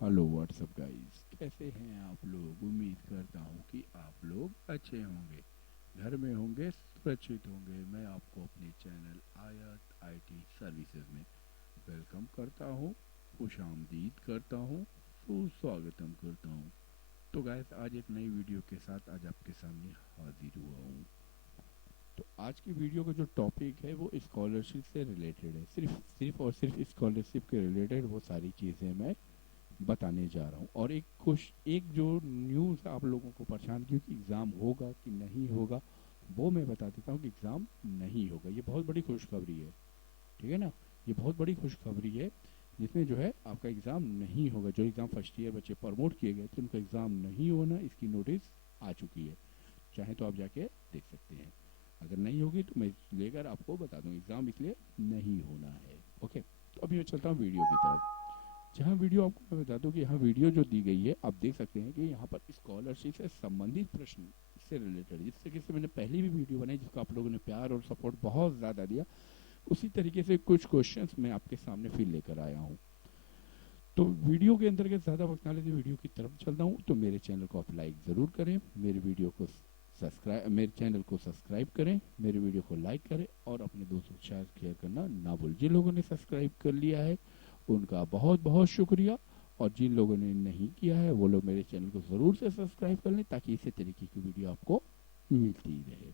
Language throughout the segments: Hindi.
हेलो व्हाट्सअप गाइस, कैसे हैं आप लोग। उम्मीद करता हूँ कि आप लोग अच्छे होंगे, घर में होंगे, सुरक्षित होंगे। मैं आपको अपने चैनल आयत आईटी सर्विसेज में वेलकम करता हूँ, खुशामदीद करता हूँ, सुस्वागतम करता हूँ। तो गाइस, आज एक नई वीडियो के साथ आज आपके सामने हाजिर हुआ हूँ। तो आज की वीडियो का जो टॉपिक है वो स्कॉलरशिप से रिलेटेड है। सिर्फ सिर्फ और सिर्फ स्कॉलरशिप के रिलेटेड वो सारी चीज़ें मैं बताने जा रहा हूँ। और एक जो न्यूज़ आप लोगों को परेशान की कि एग्ज़ाम होगा कि नहीं होगा, वो मैं बता देता हूँ कि एग्ज़ाम नहीं होगा। ये बहुत बड़ी खुशखबरी है, ठीक है ना। ये बहुत बड़ी खुशखबरी है जिसमें जो है आपका एग्ज़ाम नहीं होगा। जो एग्ज़ाम फर्स्ट ईयर बच्चे प्रमोट किए गए थे उनका एग्ज़ाम नहीं होना, इसकी नोटिस आ चुकी है। चाहे तो आप जाके देख सकते हैं। अगर नहीं होगी तो मैं लेकर आपको बता दूँ एग्ज़ाम इसलिए नहीं होना है। ओके, तो अभी मैं चलता हूँ वीडियो की तरफ। जहाँ वीडियो आपको मैं बता दूं कि यहाँ वीडियो जो दी गई है, आप देख सकते हैं कि यहाँ पर स्कॉलरशिप से संबंधित प्रश्न से रिलेटेड, जिस तरीके से मैंने पहली भी वीडियो बनाई जिसको आप लोगों ने प्यार और सपोर्ट बहुत ज़्यादा दिया, उसी तरीके से कुछ क्वेश्चंस मैं आपके सामने फिर लेकर आया हूँ। तो वीडियो के अंतर्गत ज़्यादा वक्त ना लेते वीडियो की तरफ चलता हूँ। तो मेरे चैनल को आप लाइक ज़रूर करें, मेरे चैनल को सब्सक्राइब करें, मेरे वीडियो को लाइक करें और अपने दोस्तों के साथ शेयर करना ना भूलें। जिन लोगों ने सब्सक्राइब कर लिया है उनका बहुत बहुत शुक्रिया, और जिन लोगों ने नहीं किया है वो लोग मेरे चैनल को ज़रूर से सब्सक्राइब कर लें ताकि इसी तरीके की वीडियो आपको मिलती रहे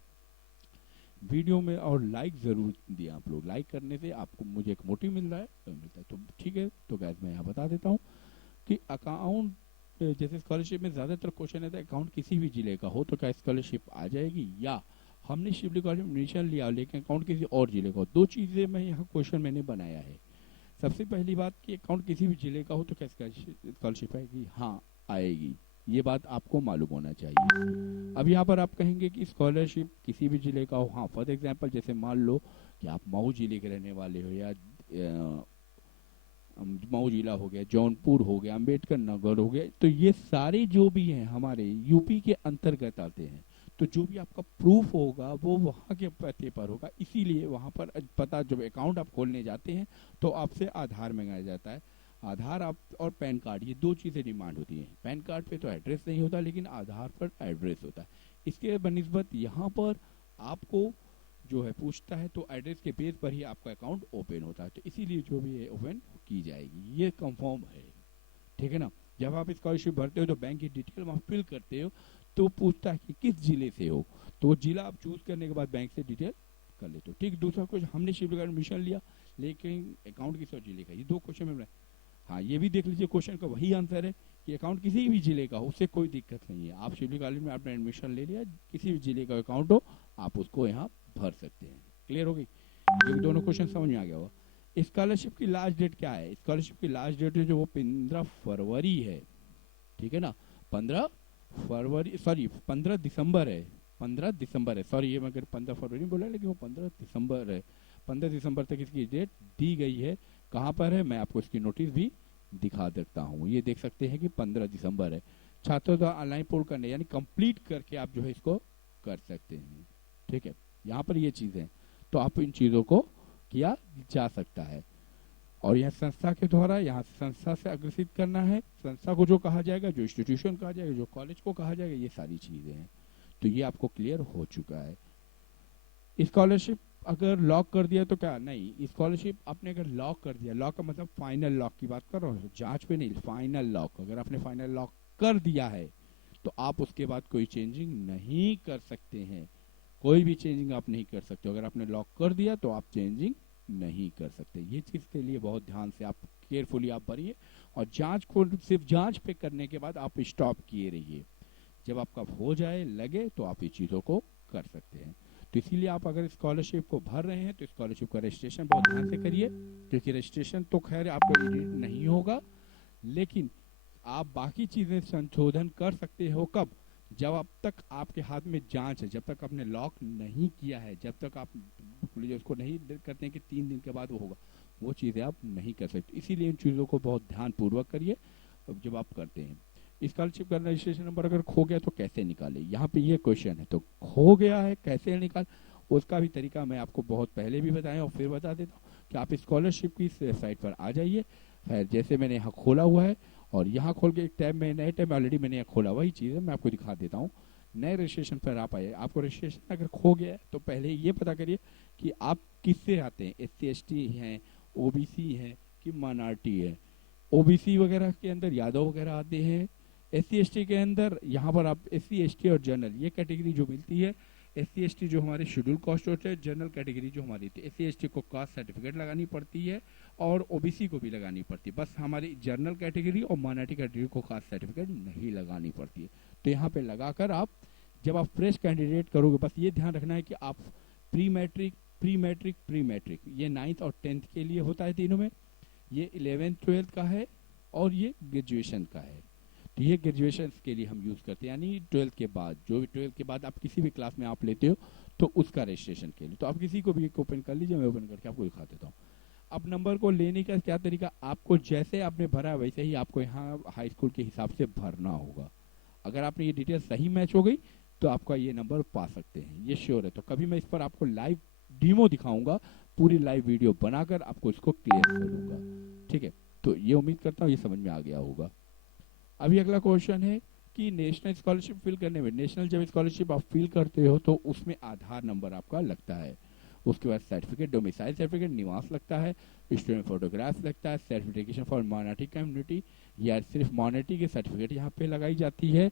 वीडियो में। और लाइक ज़रूर दिए आप लोग, लाइक करने से आपको मुझे एक मोटिव मिलता है। तो ठीक है, तो गैस मैं यहाँ बता देता हूँ कि अकाउंट, जैसे स्कॉलरशिप में ज़्यादातर क्वेश्चन आता है अकाउंट किसी भी जिले का हो तो क्या स्कॉलरशिप आ जाएगी, या हमने शिवली कॉलेज में एडमिशन लिया लेकिन अकाउंट किसी और जिले का हो। दो चीज़ें मैं यहाँ क्वेश्चन मैंने बनाया है। सबसे पहली बात कि अकाउंट किसी भी जिले का हो तो क्या स्कॉलरशिप आएगी, हाँ आएगी। ये बात आपको मालूम होना चाहिए। अब यहाँ पर आप कहेंगे कि स्कॉलरशिप किसी भी जिले का हो, हाँ फॉर एग्जांपल जैसे मान लो कि आप मऊ जिले के रहने वाले हो, या मऊ जिला हो गया, जौनपुर हो गया, अम्बेडकर नगर हो गया, तो ये सारे जो भी हैं हमारे यूपी के अंतर्गत आते हैं। तो जो भी आपका प्रूफ होगा वो वहाँ के पते पर होगा, इसीलिए वहाँ पर पता, जब अकाउंट आप खोलने जाते हैं तो आपसे आधार मंगाया जाता है। आधार आप और पैन कार्ड, ये दो चीज़ें डिमांड होती हैं। पैन कार्ड पे तो एड्रेस नहीं होता लेकिन आधार पर एड्रेस होता है। इसके बनिस्बत यहाँ पर आपको जो है पूछता है तो एड्रेस के बेस पर ही आपका अकाउंट ओपन होता है। तो इसीलिए जो भी है ओपन की जाएगी, ये कंफर्म है, ठीक है ना। जब आप स्कॉलरशिप भरते हो तो बैंक की डिटेल वहाँ फिल करते हो तो पूछता है कि किस जिले से हो, तो वो जिला आप चूज करने के बाद बैंक से डिटेल कर लेते हो। ठीक, दूसरा क्वेश्चन, हमने शिवली का एडमिशन लिया लेकिन अकाउंट किस और जिले का, ये दो क्वेश्चन में। हाँ, ये भी देख लीजिए, क्वेश्चन का वही आंसर है कि अकाउंट किसी भी जिले का हो उससे कोई दिक्कत नहीं है। आप शिवली कॉलेज में आपने एडमिशन ले लिया, किसी भी जिले का अकाउंट हो आप उसको यहाँ भर सकते हैं। क्लियर हो गई, ये दोनों क्वेश्चन समझ में आ गया होगा। स्कॉलरशिप की लास्ट डेट क्या है, स्कॉलरशिप की लास्ट डेट है जो वो 15 फरवरी है, ठीक है ना। 15 फरवरी, सॉरी 15 दिसंबर है। 15 दिसंबर है, सॉरी, ये मैं 15 फरवरी बोला लेकिन वो 15 दिसंबर है। 15 दिसंबर तक इसकी डेट दी गई है। कहाँ पर है, मैं आपको इसकी नोटिस भी दिखा देता हूँ। ये देख सकते हैं कि 15 दिसंबर है। छात्रों द्वारा ऑनलाइन पूर्ण करने यानी कंप्लीट करके आप जो है इसको कर सकते हैं, ठीक है। यहाँ पर ये चीज़ें, तो आप इन चीज़ों को किया जा सकता है। और यह संस्था के द्वारा, यहाँ संस्था से अग्रसित करना है, संस्था को जो कहा जाएगा, जो इंस्टीट्यूशन कहा जाएगा, जो कॉलेज को कहा जाएगा, ये सारी चीज़ें हैं। तो ये आपको क्लियर हो चुका है। स्कॉलरशिप अगर लॉक कर दिया तो क्या नहीं, स्कॉलरशिप आपने अगर लॉक कर दिया, लॉक का मतलब फाइनल लॉक की बात कर रहा हूँ, जांच पे नहीं, फाइनल लॉक, अगर आपने फाइनल लॉक कर दिया है तो आप उसके बाद कोई चेंजिंग नहीं कर सकते हैं। कोई भी चेंजिंग आप नहीं कर सकते। अगर आपने लॉक कर दिया तो आप चेंजिंग नहीं कर सकते। ये चीज़ के लिए बहुत ध्यान से आप केयरफुली आप भरिए, और जांच को सिर्फ जांच पे करने के बाद आप स्टॉप किए रहिए। जब आपका हो जाए लगे तो आप ये चीज़ों को कर सकते हैं। तो इसीलिए आप अगर स्कॉलरशिप को भर रहे हैं तो स्कॉलरशिप का रजिस्ट्रेशन बहुत ध्यान से करिए, क्योंकि रजिस्ट्रेशन तो खैर आपका नहीं होगा, लेकिन आप बाकी चीज़ें संशोधन कर सकते हो। कब, जब अब तक आपके हाथ में जांच है, जब तक आपने लॉक नहीं किया है, जब तक आप उसको नहीं करते हैं कि 3 दिन के बाद वो होगा, वो चीज़ें आप नहीं कर सकते। इसीलिए इन चीज़ों को बहुत ध्यानपूर्वक करिए जब आप करते हैं। स्कॉलरशिप का रजिस्ट्रेशन नंबर अगर खो गया तो कैसे निकाले, यहाँ पे ये क्वेश्चन है। तो खो गया है कैसे निकाल, उसका भी तरीका मैं आपको बहुत पहले भी बताया और फिर बता देता हूँ कि आप स्कॉलरशिप की साइट पर आ जाइए। खैर, जैसे मैंने यहाँ खोला हुआ है और यहाँ खोल के एक टैब में, नए टैब में ऑलरेडी मैंने खोला, वही चीज़ है, मैं आपको दिखा देता हूँ। नए रजिस्ट्रेशन पर आप आइए, आपको रजिस्ट्रेशन अगर खो गया है तो पहले ये पता करिए कि आप किससे आते हैं, SC ST हैं, OBC हैं कि माइनॉरिटी है। OBC वगैरह के अंदर यादव वगैरह आते हैं। SC ST के अंदर यहाँ पर आप SC ST और जनरल ये कैटेगरी जो मिलती है। SC ST जो हमारे शेड्यूल कास्ट होते हैं, जनरल कैटेगरी जो हमारी थी, SC ST को कास्ट सर्टिफिकेट लगानी पड़ती है और OBC को भी लगानी पड़ती है। बस हमारी जनरल कैटेगरी और माइनॉरिटी कैटेगरी को कास्ट सर्टिफिकेट नहीं लगानी पड़ती है। तो यहाँ पे लगाकर आप जब आप फ्रेश कैंडिडेट करोगे, बस ये ध्यान रखना है कि आप pre matric, pre matric, pre matric, ये 9th और 10th के लिए होता है तीनों में, ये 11th 12th का है और ये ग्रेजुएशन का है। तो ये ग्रेजुएशन के लिए हम यूज़ करते हैं, यानी 12th के बाद, जो भी 12th के बाद आप किसी भी क्लास में आप लेते हो तो उसका रजिस्ट्रेशन के लिए। तो आप किसी को भी एक ओपन कर लीजिए, मैं ओपन करके आपको दिखा देता हूँ। अब नंबर को लेने का क्या तरीका, आपको जैसे आपने भरा वैसे ही आपको यहाँ हाई स्कूल के हिसाब से भरना होगा। अगर आपने ये डिटेल सही मैच हो गई तो आपका ये नंबर पा सकते हैं, ये श्योर है। तो कभी मैं इस पर आपको लाइव डीमो दिखाऊंगा, पूरी लाइव वीडियो बनाकर आपको इसको क्लियर कर दूंगा, ठीक है। तो ये उम्मीद करता हूँ ये समझ में आ गया होगा। अभी अगला क्वेश्चन है कि नेशनल स्कॉलरशिप फिल करने में, नेशनल जब स्कॉलरशिप आप फिल करते हो तो उसमें आधार नंबर आपका लगता है, उसके बाद सर्टिफिकेट, डोमिसाइल सर्टिफिकेट, निवास लगता है, स्टूडेंट फोटोग्राफ लगता है, सर्टिफिकेशन फॉर माइनॉरिटी कम्युनिटी या सिर्फ माइनॉरिटी की सर्टिफिकेट यहाँ पे लगाई जाती है,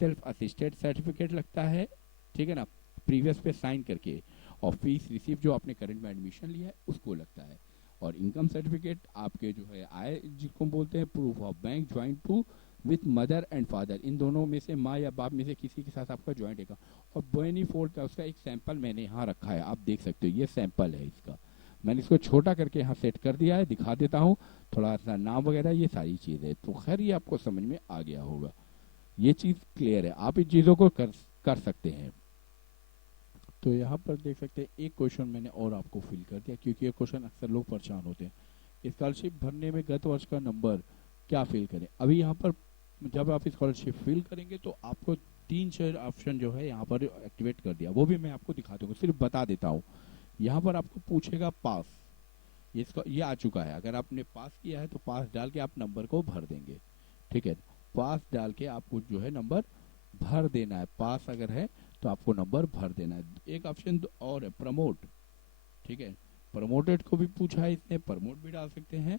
सेल्फ असिस्टेड सर्टिफिकेट लगता है, ठीक है ना, प्रीवियस पे साइन करके, और फीस रिसीव जो आपने करंट में एडमिशन लिया है उसको लगता है, और इनकम सर्टिफिकेट आपके जो है आय जिसको बोलते हैं, proof of bank joint to with mother and father, इन दोनों में से माँ या बाप में से किसी के साथ आपका ज्वाइंट है। और बेनीफोल्ड का उसका एक सैंपल मैंने यहाँ रखा है, आप देख सकते हो, ये सैंपल है इसका, मैंने इसको छोटा करके यहाँ सेट कर दिया है, दिखा देता हूँ थोड़ा सा नाम वगैरह ये सारी चीज़ है। तो खैर ये आपको समझ में आ गया होगा, ये चीज़ क्लियर है, आप इन चीज़ों को कर सकते हैं। तो यहाँ पर देख सकते हैं एक क्वेश्चन मैंने और आपको फिल कर दिया, क्योंकि ये क्वेश्चन अक्सर लोग परेशान होते हैं, स्कॉलरशिप भरने में गत वर्ष का नंबर क्या फिल करें। अभी यहाँ पर जब आप स्कॉलरशिप फिल करेंगे तो आपको 3-4 ऑप्शन जो है यहाँ पर एक्टिवेट कर दिया, वो भी मैं आपको दिखा दूंगा, सिर्फ बता देता हूँ। यहाँ पर आपको पूछेगा पास, ये आ चुका है, अगर आपने पास किया है तो पास डाल के आप नंबर को भर देंगे, ठीक है। पास डाल के आपको जो है नंबर भर देना है, पास अगर है तो आपको नंबर भर देना है। एक ऑप्शन और है प्रमोट, ठीक है, प्रमोटेड को भी पूछा है इसने, प्रमोट भी डाल सकते हैं,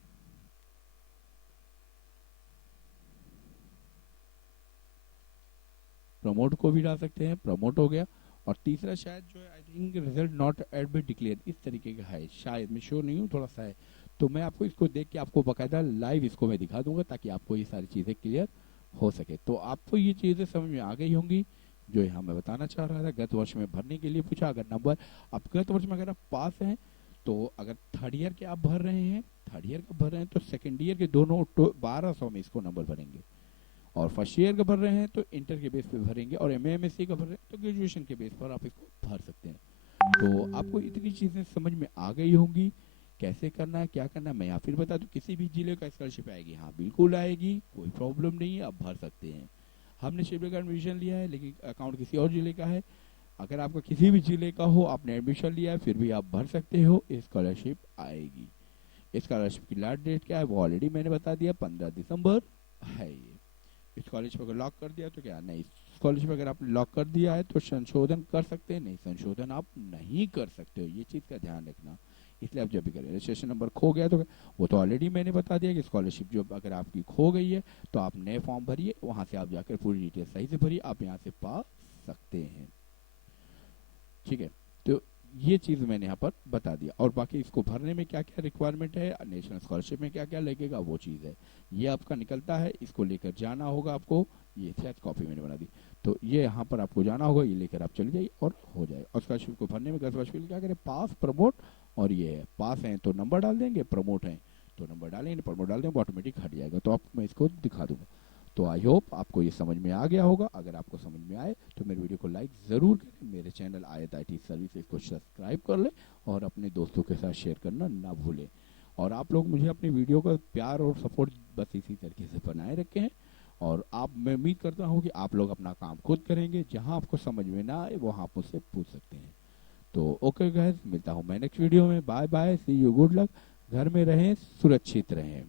प्रमोट को भी डाल सकते हैं, प्रमोट हो गया। और तीसरा शायद जो है I think result not at be declare, इस तरीके का है शायद, मैं श्योर नहीं हूँ, थोड़ा सा है। तो मैं आपको इसको देख के आपको बकायदा लाइव इसको मैं दिखा दूंगा ताकि आपको ये सारी चीज़ें क्लियर हो सके। तो आपको ये चीज़ें समझ में आ गई होंगी जो यहाँ मैं बताना चाह रहा था। गत वर्ष में भरने के लिए पूछा, अगर नंबर अब गत वर्ष में अगर आप पास हैं तो अगर थर्ड ईयर के आप भर रहे हैं, थर्ड ईयर का भर रहे हैं तो सेकेंड ईयर के दोनों 1200 में इसको नंबर भरेंगे, और फर्स्ट ईयर का भर रहे हैं तो इंटर के बेस पे भरेंगे, और MA MSc का भर रहे हैं तो ग्रेजुएशन के बेस पर आप इसको भर सकते हैं। तो आपको इतनी चीज़ें समझ में आ गई होंगी, कैसे करना है क्या करना है। मैं यहाँ फिर बता दूँ, किसी भी जिले का स्कॉलरशिप आएगी, हाँ बिल्कुल आएगी, कोई प्रॉब्लम नहीं है, आप भर सकते हैं। हमने शिवपुरी का एडमिशन लिया है लेकिन अकाउंट किसी और जिले का है, अगर आपका किसी भी जिले का हो, आपने एडमिशन लिया है, फिर भी आप भर सकते हो, स्कॉलरशिप आएगी। स्कॉलरशिप की लास्ट डेट क्या है वो ऑलरेडी मैंने बता दिया, 15 दिसंबर है। ये स्कॉलरशिप अगर लॉक कर दिया तो क्या नहीं, स्कॉलरशिप अगर आपने लॉक कर दिया है तो संशोधन कर सकते हैं, नहीं संशोधन आप नहीं कर सकते हो, ये चीज़ का ध्यान रखना। इसलिए आप जब भी करें, रजिस्ट्रेशन नंबर खो गया तो वो तो ऑलरेडी मैंने बता दिया कि स्कॉलरशिप जो अगर आपकी खो गई है तो आप नए फॉर्म भरिए, वहाँ से आप जाकर पूरी डिटेल सही से भरिए, आप यहाँ से पा सकते हैं, ठीक है। तो ये चीज़ मैंने यहाँ पर बता दिया, और बाकी इसको भरने में क्या क्या रिक्वायरमेंट है, नेशनल स्कॉलरशिप में क्या क्या लगेगा वो चीज़ है, ये आपका निकलता है, इसको लेकर जाना होगा आपको। ये शायद कॉपी मैंने बना दी, तो ये यहाँ पर आपको जाना होगा, ये लेकर आप चले जाइए और हो जाए। और स्कॉलरशिप को भरने में गजवाशफिल क्या करें, पास प्रमोट, और ये है पास हैं तो नंबर डाल देंगे, प्रमोट हैं तो नंबर डालेंगे, प्रमोट डाल देंगे, ऑटोमेटिक हट जाएगा। तो आपको मैं इसको दिखा दूंगा। तो आई होप आपको ये समझ में आ गया होगा। अगर आपको समझ में आए तो मेरे वीडियो को लाइक ज़रूर करें, मेरे चैनल आयत IT सर्विसेज को सब्सक्राइब कर लें, और अपने दोस्तों के साथ शेयर करना ना भूलें। और आप लोग मुझे अपनी वीडियो का प्यार और सपोर्ट बस इसी तरीके से बनाए रखें हैं। और मैं उम्मीद करता हूँ कि आप लोग अपना काम खुद करेंगे, जहाँ आपको समझ में ना आए वहाँ आप मुझसे पूछ सकते हैं। तो ओके गाइस, मिलता हूँ मैं नेक्स्ट वीडियो में, bye bye, see you, good luck, घर में रहें, सुरक्षित रहें।